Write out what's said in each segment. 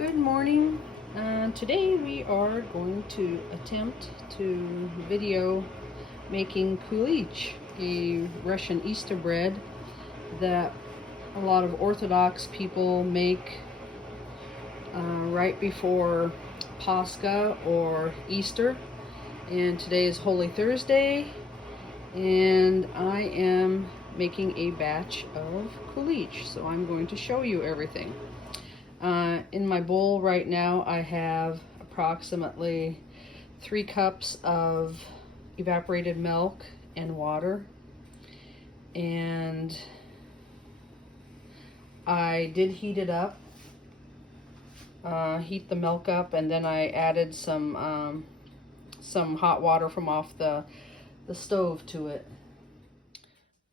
Good morning. Today we are going to attempt to video making Kulich, a Russian Easter bread that a lot of Orthodox people make right before Pascha or Easter. And today is Holy Thursday, and I am making a batch of Kulich, so I'm going to show you everything. In my bowl right now I have approximately 3 cups of evaporated milk and water, and I did heat it up, heat the milk up, and then I added some hot water from off the stove to it.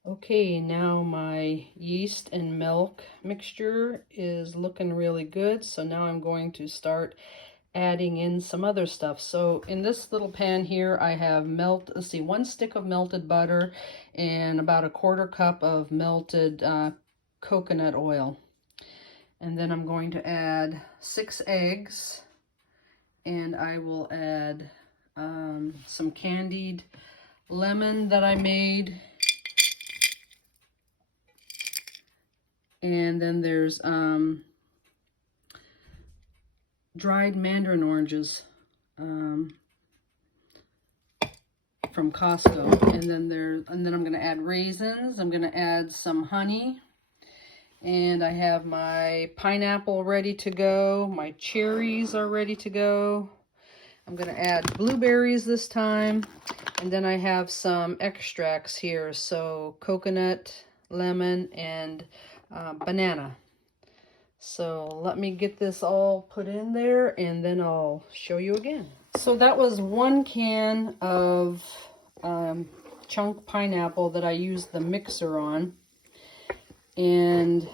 Okay, now my yeast and milk mixture is looking really good, so now I'm going to start adding in some other stuff. So in this little pan here I have 1 stick of melted butter and about a 1/4 cup of melted coconut oil. And then I'm going to add 6 eggs, and I will add some candied lemon that I made. And then there's dried mandarin oranges from Costco. And then I'm going to add raisins. I'm going to add some honey. And I have my pineapple ready to go. My cherries are ready to go. I'm going to add blueberries this time. And then I have some extracts here. So coconut, lemon, and banana. So let me get this all put in there and then I'll show you again. So that was 1 can of chunk pineapple that I used the mixer on. And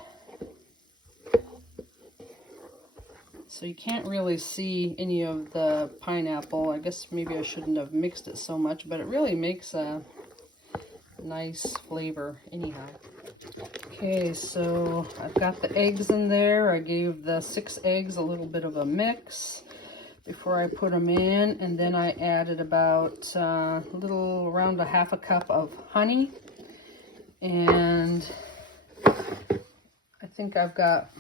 so you can't really see any of the pineapple. I guess maybe I shouldn't have mixed it so much, but it really makes a nice flavor anyhow. Okay, so I've got the eggs in there. I gave the 6 eggs a little bit of a mix before I put them in, and then I added about around a 1/2 cup of honey, and I think I've got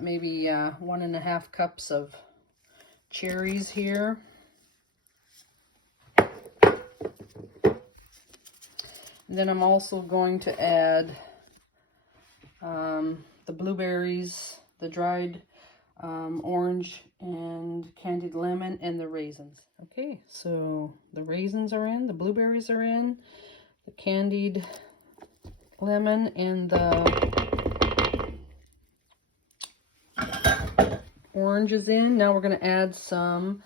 maybe 1.5 cups of cherries here. And then I'm also going to add the blueberries, the dried orange and candied lemon, and the raisins. Okay, so the raisins are in, the blueberries are in, the candied lemon, and the orange is in. Now we're going to add some,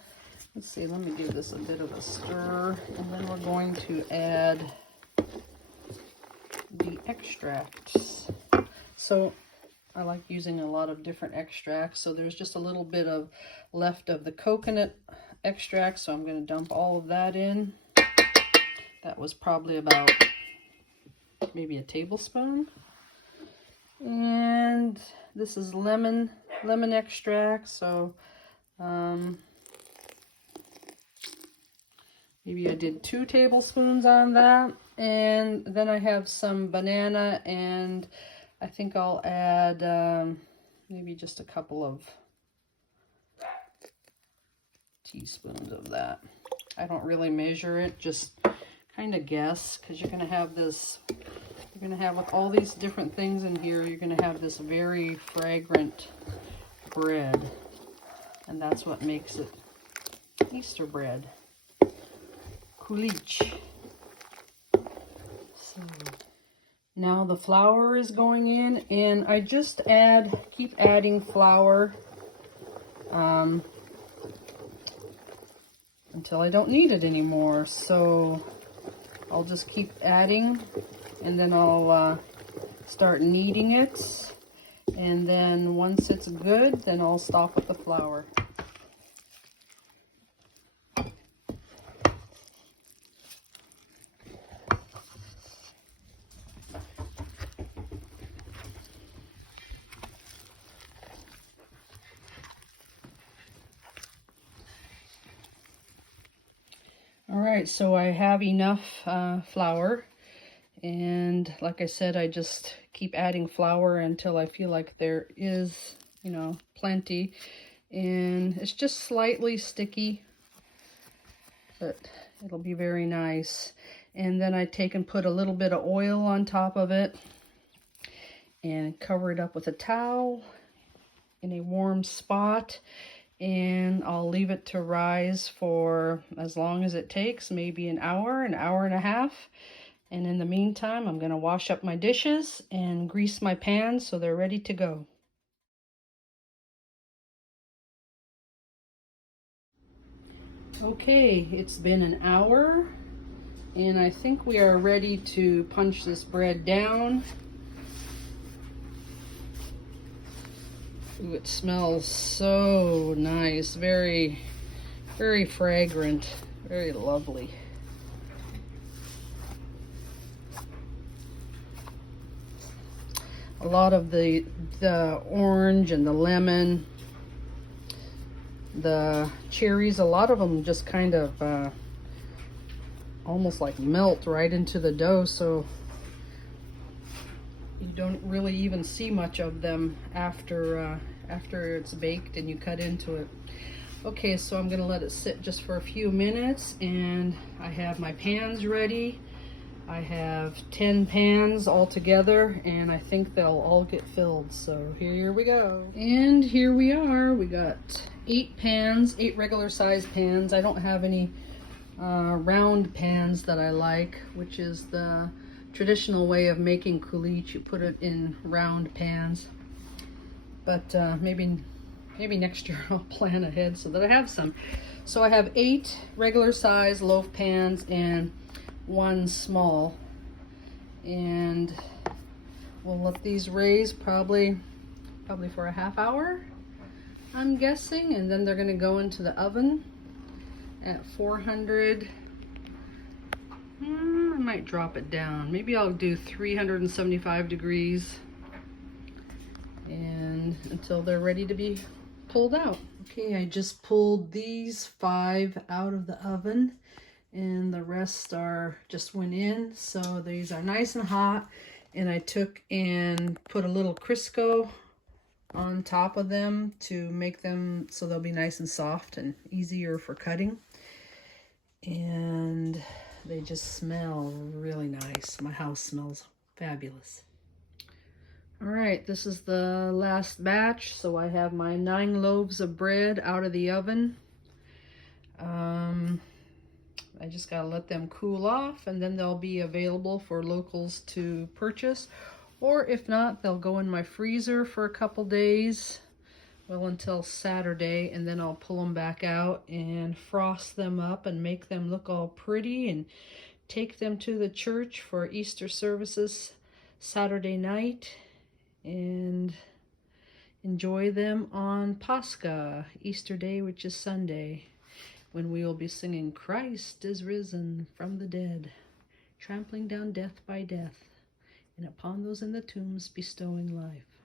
let's see, let me give this a bit of a stir, and then we're going to add the extracts. So I like using a lot of different extracts. So there's just a little bit of left of the coconut extract, so I'm going to dump all of that in. That was probably about maybe a tablespoon. And this is lemon extract, so maybe I did 2 tablespoons on that. And then I have some banana, and I think I'll add maybe just a couple of teaspoons of that. I don't really measure it, just kind of guess, because you're going to have this, with all these different things in here, you're going to have this very fragrant bread, and that's what makes it Easter bread. Kulich. So now the flour is going in, and I just keep adding flour until I don't need it anymore. So I'll just keep adding, and then I'll start kneading it, and then once it's good, then I'll stop with the flour. right, so I have enough flour, and like I said, I just keep adding flour until I feel like there is, you know, plenty. And it's just slightly sticky, but it'll be very nice. And then I take and put a little bit of oil on top of it and cover it up with a towel in a warm spot, and I'll leave it to rise for as long as it takes, maybe an hour and a half. And in the meantime, I'm going to wash up my dishes and grease my pans so they're ready to go. Okay, it's been an hour, and I think we are ready to punch this bread down. Ooh, it smells so nice, very, very fragrant, very lovely. A lot of the orange and the lemon, the cherries, a lot of them just kind of almost like melt right into the dough, so you don't really even see much of them after it's baked and you cut into it. Okay, so I'm gonna let it sit just for a few minutes, and I have my pans ready. I have 10 pans all together, and I think they'll all get filled. So here we go. And here we are. We got 8 pans, 8 regular size pans. I don't have any round pans that I like, which is the traditional way of making kulich. You put it in round pans. But maybe next year I'll plan ahead so that I have some. So I have 8 regular size loaf pans and 1 small, and we'll let these raise probably for a half hour, I'm guessing, and then they're going to go into the oven at 400. I might drop it down. Maybe I'll do 375 degrees, and until they're ready to be pulled out. Okay, I just pulled these 5 out of the oven, and the rest just went in. So these are nice and hot, and I took and put a little Crisco on top of them to make them so they'll be nice and soft and easier for cutting. And they just smell really nice. My house smells fabulous. All right, this is the last batch. So I have my 9 loaves of bread out of the oven. I just gotta let them cool off, and then they'll be available for locals to purchase. Or if not, they'll go in my freezer for a couple days, well, until Saturday, and then I'll pull them back out and frost them up and make them look all pretty and take them to the church for Easter services Saturday night and enjoy them on Pascha, Easter Day, which is Sunday, when we will be singing "Christ is risen from the dead, trampling down death by death, and upon those in the tombs bestowing life."